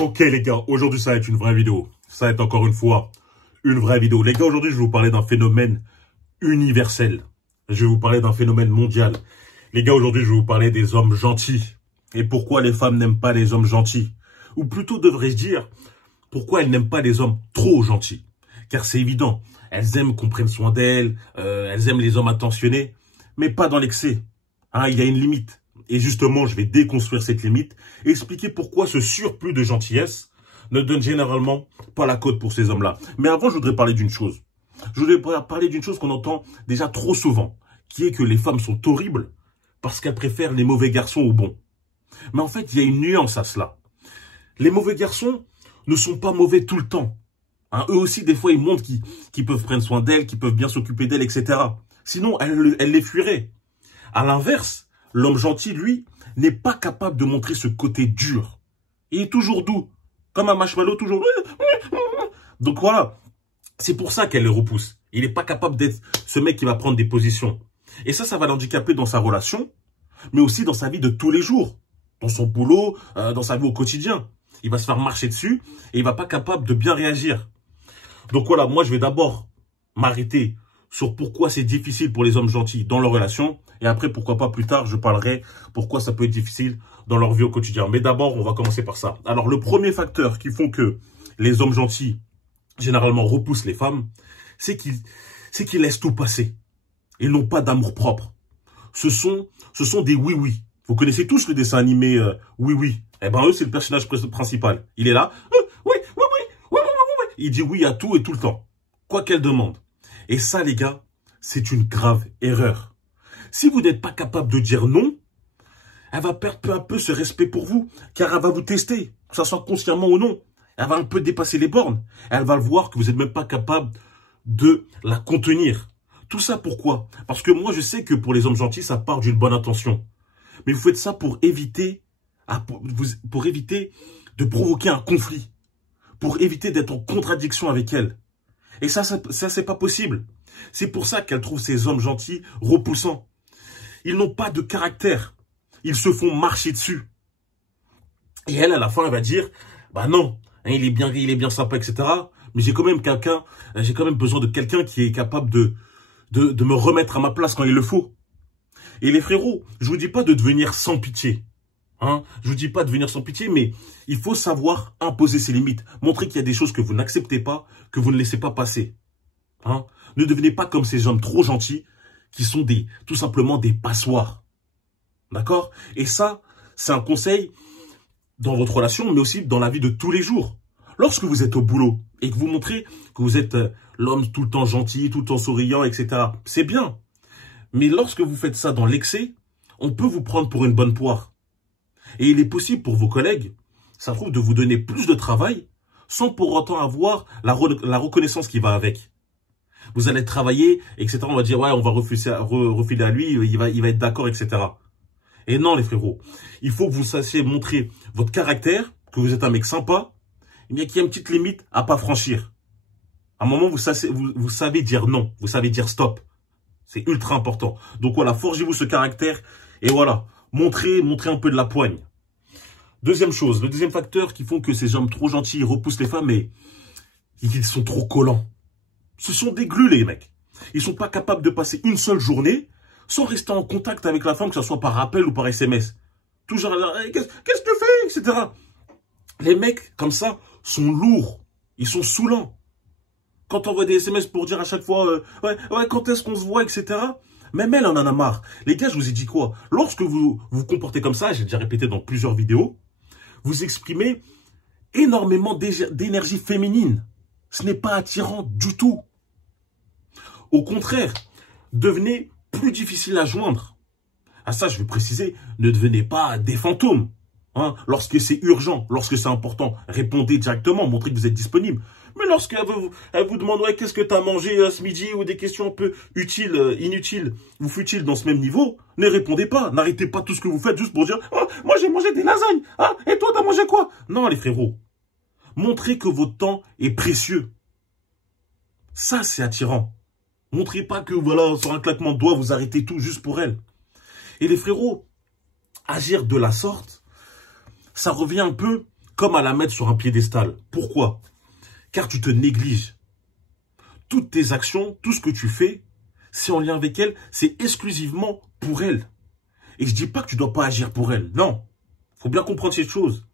Ok les gars, aujourd'hui ça va être une vraie vidéo. Ça va être encore une fois une vraie vidéo. Les gars, aujourd'hui je vais vous parler d'un phénomène universel. Je vais vous parler d'un phénomène mondial. Les gars, aujourd'hui je vais vous parler des hommes gentils. Et pourquoi les femmes n'aiment pas les hommes gentils. Ou plutôt devrais-je dire, pourquoi elles n'aiment pas les hommes trop gentils. Car c'est évident, elles aiment qu'on prenne soin d'elles, elles aiment les hommes attentionnés, mais pas dans l'excès. Hein, il y a une limite. Et justement, je vais déconstruire cette limite et expliquer pourquoi ce surplus de gentillesse ne donne généralement pas la cote pour ces hommes-là. Mais avant, je voudrais parler d'une chose. Je voudrais parler d'une chose qu'on entend déjà trop souvent, qui est que les femmes sont horribles parce qu'elles préfèrent les mauvais garçons aux bons. Mais en fait, il y a une nuance à cela. Les mauvais garçons ne sont pas mauvais tout le temps. Hein, eux aussi, des fois, ils montrent qu'ils peuvent prendre soin d'elles, qu'ils peuvent bien s'occuper d'elles, etc. Sinon, elles les fuiraient. À l'inverse, l'homme gentil, lui, n'est pas capable de montrer ce côté dur. Il est toujours doux. Comme un marshmallow, toujours... Donc voilà, c'est pour ça qu'elle les repousse. Il n'est pas capable d'être ce mec qui va prendre des positions. Et ça va l'handicaper dans sa relation, mais aussi dans sa vie de tous les jours. Dans son boulot, dans sa vie au quotidien. Il va se faire marcher dessus et il va pas capable de bien réagir. Donc voilà, moi je vais d'abord m'arrêter sur pourquoi c'est difficile pour les hommes gentils dans leur relation. Et après, pourquoi pas plus tard, je parlerai pourquoi ça peut être difficile dans leur vie au quotidien. Mais d'abord, on va commencer par ça. Alors, le premier facteur qui font que les hommes gentils, généralement, repoussent les femmes, c'est qu'ils laissent tout passer. Ils n'ont pas d'amour propre. Ce sont des oui-oui. Vous connaissez tous le dessin animé Oui-Oui. Eh ben, eux, c'est le personnage principal. Il est là. Oui, oui, oui, oui, oui, oui, oui. Il dit oui à tout et tout le temps. Quoi qu'elle demande. Et ça, les gars, c'est une grave erreur. Si vous n'êtes pas capable de dire non, elle va perdre peu à peu ce respect pour vous, car elle va vous tester, que ce soit consciemment ou non. Elle va un peu dépasser les bornes. Elle va le voir que vous n'êtes même pas capable de la contenir. Tout ça pourquoi? Parce que moi, je sais que pour les hommes gentils, ça part d'une bonne intention. Mais vous faites ça pour éviter de provoquer un conflit, pour éviter d'être en contradiction avec elle. Et ça c'est pas possible. C'est pour ça qu'elle trouve ces hommes gentils repoussants. Ils n'ont pas de caractère. Ils se font marcher dessus. Et elle, à la fin, elle va dire, bah non, hein, il est bien sympa, etc. Mais j'ai quand même besoin de quelqu'un qui est capable de me remettre à ma place quand il le faut. Et les frérots, je vous dis pas de devenir sans pitié. Hein, je vous dis pas de devenir sans pitié, mais il faut savoir imposer ses limites. Montrer qu'il y a des choses que vous n'acceptez pas, que vous ne laissez pas passer. Hein, ne devenez pas comme ces hommes trop gentils qui sont tout simplement des passoires. D'accord? Et ça, c'est un conseil dans votre relation, mais aussi dans la vie de tous les jours. Lorsque vous êtes au boulot et que vous montrez que vous êtes l'homme tout le temps gentil, tout le temps souriant, etc., c'est bien. Mais lorsque vous faites ça dans l'excès, on peut vous prendre pour une bonne poire. Et il est possible pour vos collègues, ça trouve, de vous donner plus de travail sans pour autant avoir la reconnaissance qui va avec. Vous allez travailler, etc. On va dire, ouais, on va refiler à lui, il va être d'accord, etc. Et non, les frérots. Il faut que vous sachiez montrer votre caractère, que vous êtes un mec sympa, mais qu'il y a une petite limite à pas franchir. À un moment, vous savez dire non, vous savez dire stop. C'est ultra important. Donc voilà, forgez-vous ce caractère et voilà, montrez un peu de la poigne. Deuxième chose, le deuxième facteur qui font que ces hommes trop gentils repoussent les femmes, et qu'ils sont trop collants. Ce sont des glues, les mecs. Ils sont pas capables de passer une seule journée sans rester en contact avec la femme, que ce soit par appel ou par SMS. Toujours, hey, qu'est-ce que tu fais, etc. Les mecs, comme ça, sont lourds. Ils sont saoulants. Quand on voit des SMS pour dire à chaque fois, ouais, quand est-ce qu'on se voit, etc. Même elle en a marre. Les gars, je vous ai dit quoi? Lorsque vous vous comportez comme ça, j'ai déjà répété dans plusieurs vidéos, vous exprimez énormément d'énergie féminine. Ce n'est pas attirant du tout. Au contraire, devenez plus difficile à joindre. À ça, je vais préciser, ne devenez pas des fantômes. Hein, lorsque c'est urgent, lorsque c'est important, répondez directement, montrez que vous êtes disponible. Mais lorsqu'elle vous demande, ouais, qu'est-ce que tu as mangé ce midi, ou des questions un peu utiles, inutiles, ou futiles dans ce même niveau, ne répondez pas. N'arrêtez pas tout ce que vous faites juste pour dire, oh, moi j'ai mangé des lasagnes, hein, et toi t'as mangé quoi? Non, les frérots. Montrez que votre temps est précieux. Ça, c'est attirant. Montrez pas que, voilà, sur un claquement de doigts, vous arrêtez tout juste pour elle. Et les frérots, agir de la sorte, ça revient un peu comme à la mettre sur un piédestal. Pourquoi? Car tu te négliges. Toutes tes actions, tout ce que tu fais, c'est en lien avec elle, c'est exclusivement pour elle. Et je dis pas que tu dois pas agir pour elle. Non. Faut bien comprendre cette chose.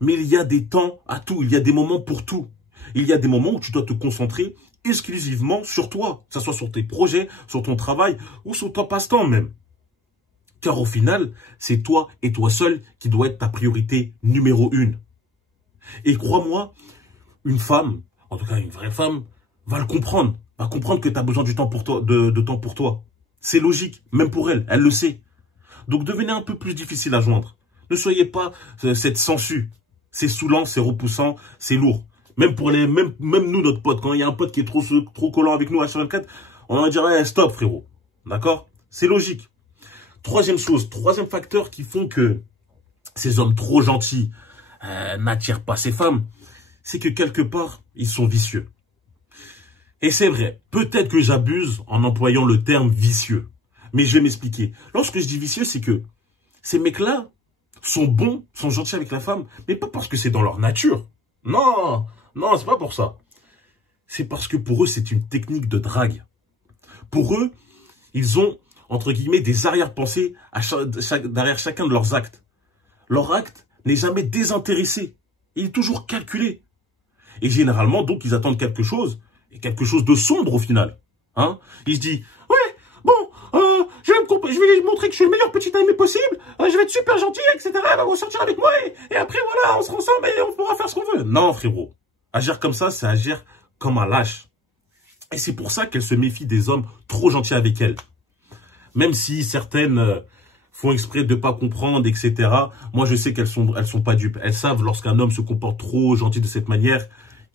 Mais il y a des temps à tout. Il y a des moments pour tout. Il y a des moments où tu dois te concentrer exclusivement sur toi. Que ce soit sur tes projets, sur ton travail ou sur ton passe-temps même. Car au final, c'est toi et toi seul qui doit être ta priorité numéro 1. Et crois-moi, une femme, en tout cas une vraie femme, va le comprendre. Va comprendre que tu as besoin du temps pour toi, de temps pour toi. C'est logique, même pour elle, elle le sait. Donc devenez un peu plus difficile à joindre. Ne soyez pas cette sangsue. C'est saoulant, c'est repoussant, c'est lourd. Même pour même nous, notre pote, quand il y a un pote qui est trop collant avec nous à H24, on va dire hey, stop frérot. D'accord? C'est logique. Troisième chose, troisième facteur qui font que ces hommes trop gentils n'attirent pas ces femmes, c'est que quelque part, ils sont vicieux. Et c'est vrai, peut-être que j'abuse en employant le terme vicieux. Mais je vais m'expliquer. Lorsque je dis vicieux, c'est que ces mecs-là sont bons, sont gentils avec la femme, mais pas parce que c'est dans leur nature. Non, non, c'est pas pour ça. C'est parce que pour eux, c'est une technique de drague. Pour eux, ils ont, entre guillemets, des arrière-pensées derrière chacun de leurs actes. Leur acte n'est jamais désintéressé. Il est toujours calculé. Et généralement, donc, ils attendent quelque chose, et quelque chose de sombre au final. Hein? Ils se disent, ouais, bon, je vais lui montrer que je suis le meilleur petit ami possible, je vais être super gentil, etc. Elle va sortir avec moi, et après, voilà, on sera ensemble et on pourra faire ce qu'on veut. Non, frérot. Agir comme ça, c'est agir comme un lâche. Et c'est pour ça qu'elle se méfie des hommes trop gentils avec elle. Même si certaines font exprès de pas comprendre, etc. Moi, je sais qu'elles sont pas dupes. Elles savent lorsqu'un homme se comporte trop gentil de cette manière,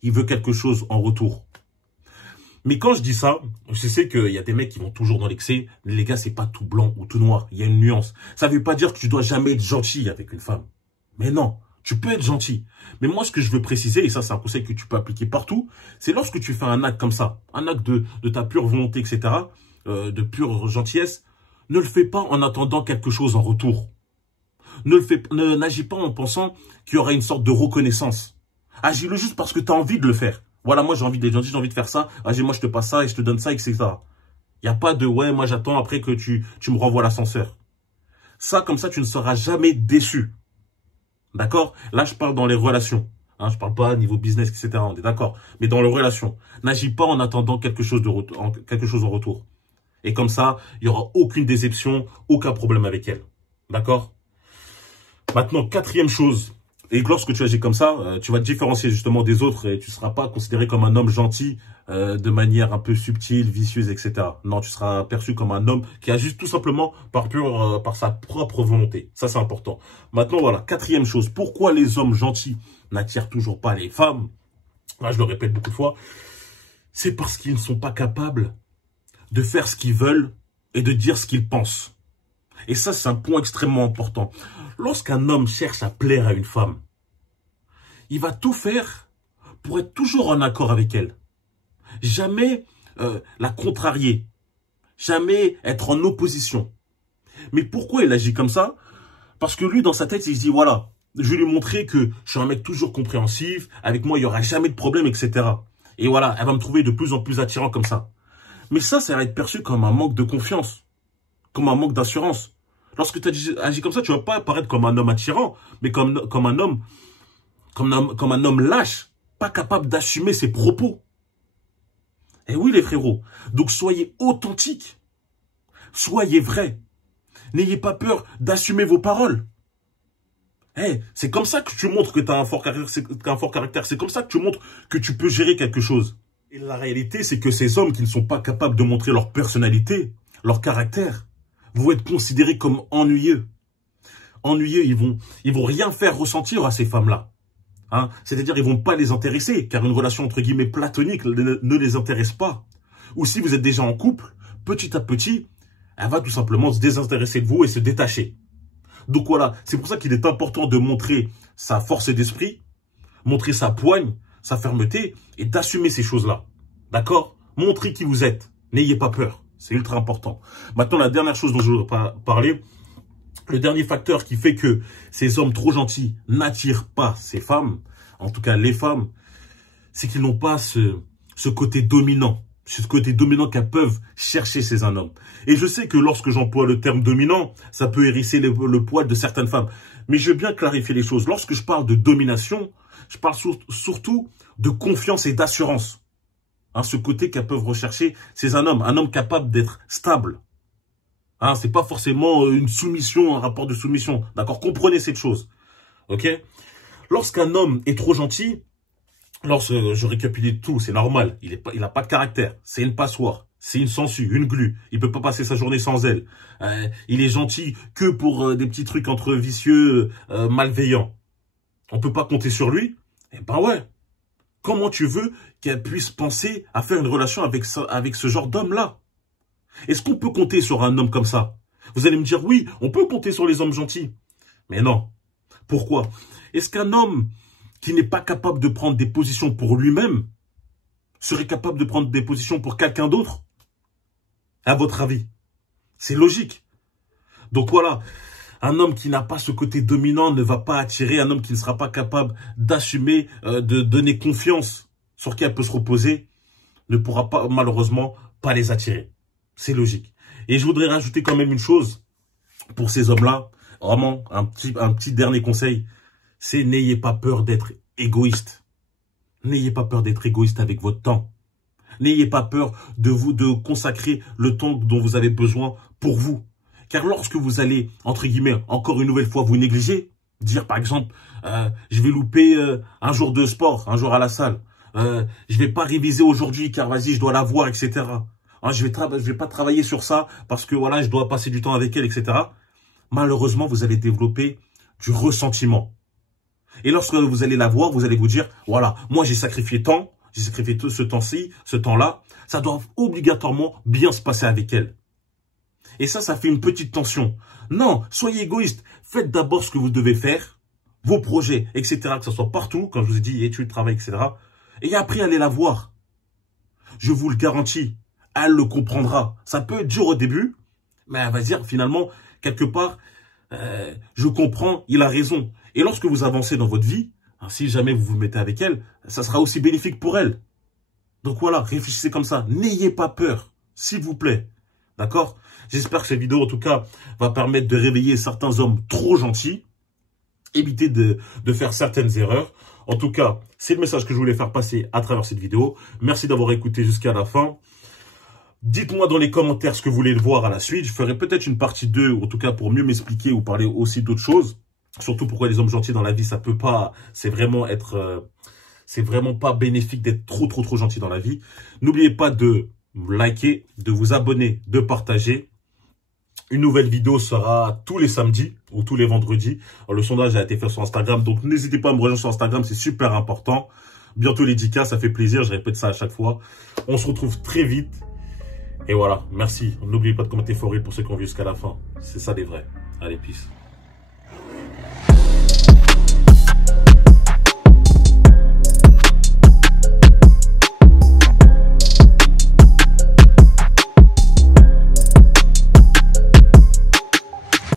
il veut quelque chose en retour. Mais quand je dis ça, je sais qu'il y a des mecs qui vont toujours dans l'excès. Les gars, c'est pas tout blanc ou tout noir. Il y a une nuance. Ça veut pas dire que tu dois jamais être gentil avec une femme. Mais non, tu peux être gentil. Mais moi, ce que je veux préciser, et ça, c'est un conseil que tu peux appliquer partout, c'est lorsque tu fais un acte comme ça, un acte de ta pure volonté, etc., de pure gentillesse, ne le fais pas en attendant quelque chose en retour. N'agis pas en pensant qu'il y aura une sorte de reconnaissance. Agis-le juste parce que tu as envie de le faire. Voilà, moi j'ai envie d'être gentil, j'ai envie de faire ça. Vas-y, moi je te passe ça et je te donne ça, etc. Il n'y a pas de ouais, moi j'attends après que tu me renvoies l'ascenseur. Ça, comme ça, tu ne seras jamais déçu. D'accord? Là, je parle dans les relations. Hein, je parle pas niveau business, etc. On est d'accord. Mais dans les relations, n'agis pas en attendant quelque chose en retour. Et comme ça, il n'y aura aucune déception, aucun problème avec elle. D'accord? Maintenant, quatrième chose. Et lorsque tu agis comme ça, tu vas te différencier justement des autres et tu ne seras pas considéré comme un homme gentil de manière un peu subtile, vicieuse, etc. Non, tu seras perçu comme un homme qui agit tout simplement par sa propre volonté. Ça, c'est important. Maintenant, voilà, quatrième chose. Pourquoi les hommes gentils n'attirent toujours pas les femmes? Là, je le répète beaucoup de fois. C'est parce qu'ils ne sont pas capables de faire ce qu'ils veulent et de dire ce qu'ils pensent. Et ça, c'est un point extrêmement important. Lorsqu'un homme cherche à plaire à une femme, il va tout faire pour être toujours en accord avec elle. Jamais la contrarier. Jamais être en opposition. Mais pourquoi il agit comme ça? Parce que lui, dans sa tête, il se dit, voilà, je vais lui montrer que je suis un mec toujours compréhensif, avec moi, il n'y aura jamais de problème, etc. Et voilà, elle va me trouver de plus en plus attirant comme ça. Mais ça va être perçu comme un manque de confiance, comme un manque d'assurance. Lorsque tu agis comme ça, tu ne vas pas apparaître comme un homme attirant, mais comme un homme lâche, pas capable d'assumer ses propos. Et oui, les frérots. Donc, soyez authentiques. Soyez vrais. N'ayez pas peur d'assumer vos paroles. C'est comme ça que tu montres que tu as un fort caractère. C'est comme ça que tu montres que tu peux gérer quelque chose. Et la réalité, c'est que ces hommes qui ne sont pas capables de montrer leur personnalité, leur caractère, vont être considérés comme ennuyeux. Ennuyeux, ils vont rien faire ressentir à ces femmes-là. Hein? C'est-à-dire, ils vont pas les intéresser, car une relation entre guillemets platonique ne les intéresse pas. Ou si vous êtes déjà en couple, petit à petit, elle va tout simplement se désintéresser de vous et se détacher. Donc voilà, c'est pour ça qu'il est important de montrer sa force d'esprit, montrer sa poigne, sa fermeté et d'assumer ces choses-là. D'accord? Montrez qui vous êtes. N'ayez pas peur. C'est ultra important. Maintenant, la dernière chose dont je veux parler, Le dernier facteur qui fait que ces hommes trop gentils n'attirent pas ces femmes, en tout cas les femmes, c'est qu'ils n'ont pas ce côté dominant. Ce côté dominant qu'elles peuvent chercher chez un homme. Et je sais que lorsque j'emploie le terme dominant, ça peut hérisser le poil de certaines femmes. Mais je veux bien clarifier les choses. Lorsque je parle de domination, je parle surtout de confiance et d'assurance. Hein, ce côté qu'elles peuvent rechercher chez un homme capable d'être stable. Hein, c'est pas forcément une soumission, un rapport de soumission. D'accord? Comprenez cette chose. Ok? Lorsqu'un homme est trop gentil, lorsque je récapitule tout, c'est normal. Il a pas de caractère. C'est une passoire. C'est une sangsue, une glu. Il peut pas passer sa journée sans elle. Il est gentil que pour des petits trucs entre vicieux, malveillants. On peut pas compter sur lui. Eh ben ouais. Comment tu veux qu'elle puisse penser à faire une relation avec ce genre d'homme-là? Est-ce qu'on peut compter sur un homme comme ça? Vous allez me dire, oui, on peut compter sur les hommes gentils. Mais non. Pourquoi? Est-ce qu'un homme qui n'est pas capable de prendre des positions pour lui-même serait capable de prendre des positions pour quelqu'un d'autre? À votre avis? C'est logique. Donc voilà, un homme qui n'a pas ce côté dominant ne va pas attirer, un homme qui ne sera pas capable d'assumer, de donner confiance sur qui elle peut se reposer, ne pourra pas, malheureusement, pas les attirer. C'est logique. Et je voudrais rajouter quand même une chose pour ces hommes-là, vraiment un petit dernier conseil, c'est n'ayez pas peur d'être égoïste. N'ayez pas peur d'être égoïste avec votre temps. N'ayez pas peur de consacrer le temps dont vous avez besoin pour vous. Car lorsque vous allez, entre guillemets, encore une nouvelle fois, vous négliger, dire par exemple, je vais louper un jour de sport, un jour à la salle, je vais pas réviser aujourd'hui car vas-y, je dois la voir, etc. Hein, je vais pas travailler sur ça parce que voilà, je dois passer du temps avec elle, etc. Malheureusement, vous allez développer du ressentiment. Et lorsque vous allez la voir, vous allez vous dire, voilà, moi j'ai sacrifié tant, j'ai sacrifié tout ce temps-ci, ce temps-là, ça doit obligatoirement bien se passer avec elle. Et ça fait une petite tension. Non, soyez égoïste. Faites d'abord ce que vous devez faire, vos projets, etc., que ce soit partout, quand je vous ai dit études, travail, etc. Et après, allez la voir. Je vous le garantis, elle le comprendra. Ça peut être dur au début, mais elle va dire finalement, quelque part, je comprends, il a raison. Et lorsque vous avancez dans votre vie, hein, si jamais vous vous mettez avec elle, ça sera aussi bénéfique pour elle. Donc voilà, réfléchissez comme ça. N'ayez pas peur, s'il vous plaît. D'accord? J'espère que cette vidéo, en tout cas, va permettre de réveiller certains hommes trop gentils. Éviter de faire certaines erreurs. En tout cas, c'est le message que je voulais faire passer à travers cette vidéo. Merci d'avoir écouté jusqu'à la fin. Dites-moi dans les commentaires ce que vous voulez voir à la suite. Je ferai peut-être une partie 2, en tout cas pour mieux m'expliquer ou parler aussi d'autres choses. Surtout pourquoi les hommes gentils dans la vie, ça peut pas, c'est vraiment pas bénéfique d'être trop gentil dans la vie. N'oubliez pas de liker, de vous abonner, de partager. Une nouvelle vidéo sera tous les samedis ou tous les vendredis. Alors, le sondage a été fait sur Instagram, donc n'hésitez pas à me rejoindre sur Instagram, c'est super important. Bientôt les 10K, ça fait plaisir, je répète ça à chaque fois. On se retrouve très vite. Et voilà, merci. N'oubliez pas de commenter for real pour ceux qui ont vu jusqu'à la fin. C'est ça les vrais. Allez, peace.